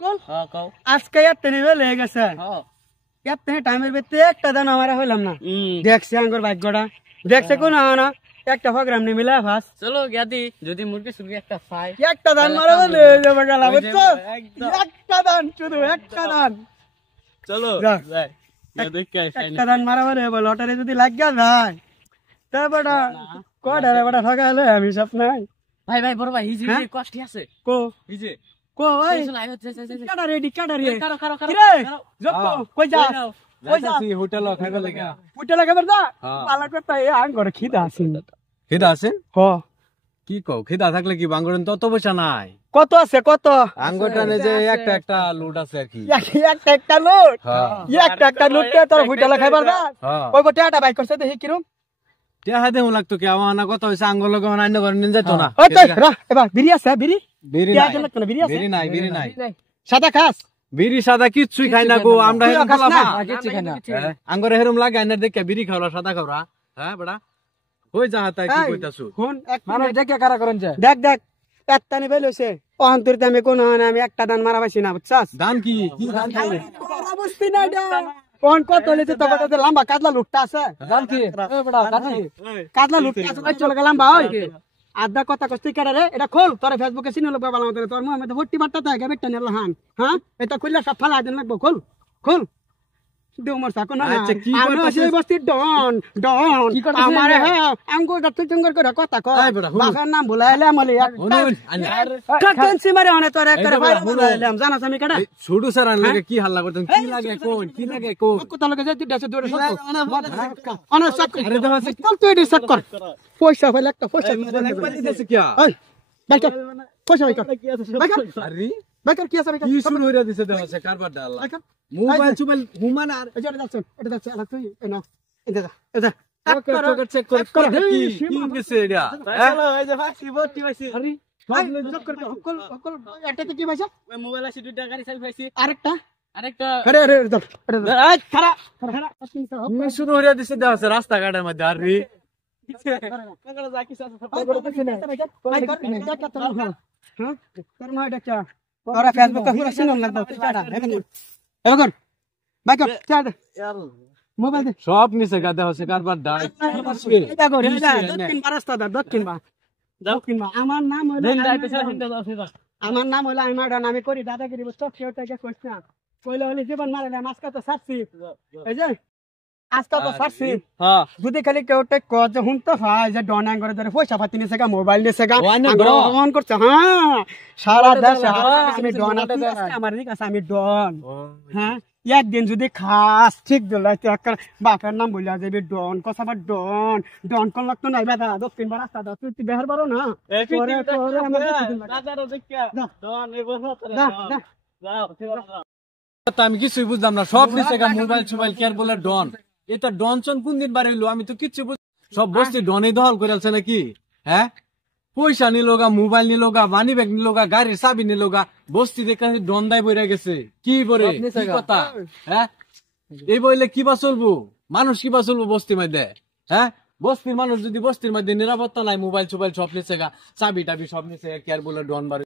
Call হ্যাঁ কও আজকে এত নিবে লেগে গেছে হ্যাঁ এত টাইমের ভিতরে একটা দান আমার হইলাম না দেখছি আঙ্গুর ভাগ্যটা দেখছে কোন না একটা প্রোগ্রাম নি মিলা ফাস চলো গিয়াদি যদি মুরগি সুরগি একটা খাই একটা দান মারা বলে যাবে গেল বুঝছো একটা দান শুধু একটা দান চলো যা। যাই দেখে একটা দান মারা বলে লটারি যদি লাগিয়া যায় তা বড়া কডারে বড়া ঠগালে আমি সব নাই ভাই ভাই বড় ভাই হিজি হ্যাঁ? কষ্টি আছে কো হিজি কো ওই চলো আইবা কাটা রেডি কাটা রে কারো কারো কারো কিরে জপ্পো কই যা কই যা হোটেল খাইবে লাগা উঠে লাগে বড় হ্যাঁ। পালা করতে এ আঙ্গুর খিদা আছে খিদা আছে হ কি কও খিদা থাকলে কি বাঙ্গরেন তত পয়সা নাই কত আছে কত আঙ্গুরটানে যে একটা একটা লুট আছে আর কি একটা একটা লোট হ্যাঁ একটা লুটতে তোর হুইটালা খাইবার দা হ্যাঁ ওই বটে আটা বাইক করছে দেখি কিরম টিয়া হাতে লাগতো কি আমার না কথা হইছে আঙ্গুর লগে মানে আইন ঘরে নিয়ে যাইতো না ওই তো রা এবার বিড়ি আছে বিড়ি বিড়ি টিয়া নাই জন্য কোন বিড়ি আছে বিড়ি নাই সাদা খাস বিড়ি সাদা কিচ্ছুই খাই না গো আমরা তুইও হেরম খাস না? খালা কিচ্ছু খাই না। আঙ্গুর হেরম লাগে আইনার দেখে বিড়ি খাওয়া সাদা খাওয়া হ্যাঁ বড়া কই যা হাতা কি এই, কইতাছু শুন এক মানে মিনিট। দেখে কারা করেন যে দেখ দেখ এত্তানি বেল হইছে অন্তরিতে আমি কোন আমি একটা দান মারা পাইছি না বুঝছাস দান কি কি দান কি বুঝতি না কোন কত হইছে তো কত লম্বা কাতলা লুটটা আছে জান কি এ বড়া কাটি কাতলা লুটটা আছে চলে গেলাম ভাই আধা কথা কস্তি কাটা রে এটা খোল তোর ফেসবুকে চিনি লোক বাবা আমাদের তোর মুহাম্মদ ভর্তি বার্তা থাকে বেটা নিল হান হ্যাঁ এটা কইলা সব ফালা দিন লাগবো খোল খোল দেও মোর সাকো না আচ্ছা, কি আমি করতাছিস? সেই বস্তির ডন ডন কি করতাছিস? আমার হ্যাঁ আঙ্গুর গাছ চঙ্গর করে কথা কয় এই বেটা, হুন। বাবার নাম ভুলাইলে আমলে কাকেন্সি মারে অনে তোর একটা এই ভাইরা বেটা, হুন। ভুলাইলাম জানাস আমি কাটা ছোটু স্যার লাগে কি হাল্লা করতেন কি লাগে কোন কি লাগে কোন কথা লগে যাই তুই দেশে দৌড়ে সব অনে সব আরে দেখো আছে চল তুই এডি সেট কর পয়সা হইলে একটা পয়সা একবার দিতেছে কি এই বাইকার পয়সা বাইকার বাইকার আরে বাইকার কি আছে বাইকার কি শুরু হইরা দিছে দেখো আছে কারবার ডাল বাইকার মোবাইল চুবাইল হুমান আর এটা যাচ্ছে আলা তুই এ না এটা যা এটা চোখের চেক করে কর, কি এই, কি সীমা। গেছে এটা চলো এই যে ফাঁসি ভর্তি হইছি আরে অকল অকল এটাতে কি ভাইছা ওই মোবাইল আছে দুইটা গাড়ি চাবি পাইছি আরেকটা আরেকটা আরে আরে ধর এটা ধর এই খারা খারা কি শুরু হইরা দিছে দেখো আছে রাস্তাঘাটের মধ্যে আরে কাকারা যা কিছু আছে তোরা ফেসবুকে পুরো সিনন লাগবে তুই চাড়া এবার বাইকার চাড়া মোবাইল দে সব নিচে গা দেখো আছে কারবার ডাল এটা কর এটা দক্ষিণ রাস্তা দা দক্ষিণ বা আমার নাম হলো দেন যাই পেছনে হিন্দ দাও সেটা আমার নাম হলো আমার ডান আমি করি দাদাগিরি বুঝছো কেউ টাকা কইছ না কইলে হলে জীবন মারে না আজকে তো সারছি এই যে আজকে তো সারছি হ্যাঁ যদি খালি কেউ টেক কর যে হুন তো হয় যে ডন করে ধরে পয়সা পাতি নিছে গা মোবাইল নিছে গা ওয়ানে আগ্রহ ডন। অন করছে হ্যাঁ সারা দেশ ডন। আমি ডন ডন। আমার দিকে আছে আমি ডন হ্যাঁ একদিন যদি খাস ঠিক দিলাই তুই একটা বাপের নাম বলিয়া যাবি ডন কসাবার ডন ডন কোন লাগতো নাই বেটা দক্ষিণ বার রাস্তা তুই তুই বেহার বারো না তোরে তোরে আমার দক্ষিণ বার। রাজার দেখা যা। দন এই বছর যা, যা। যাও তো আমি কিছুই বুঝলাম না সব নিচে গা মোবাইল চুবাইল কেয়ার বলে ডন এটা ডন চন কোন দিন বার হইলো আমি তো কিচ্ছু সব বসতে ডনে দখল করে আছে নাকি হ্যাঁ পয়সা নিলোগা মোবাইল নিলোগা মানি ব্যাগ নিলোগা গাড়ির চাবি নিলোগা বস্তি দেখে ডন দায় বইরা গেছে কি বলে সব নিচে কি গা। কথা হ্যাঁ এই বইলে কি বা চলবো মানুষ কি বা চলবো বস্তির মধ্যে হ্যাঁ বস্তির মানুষ যদি বস্তির মধ্যে নিরাপত্তা নাই মোবাইল চোবাইল সব নিচে গা চাবি টাবি সব নিচে কেয়ার বলে ডন বার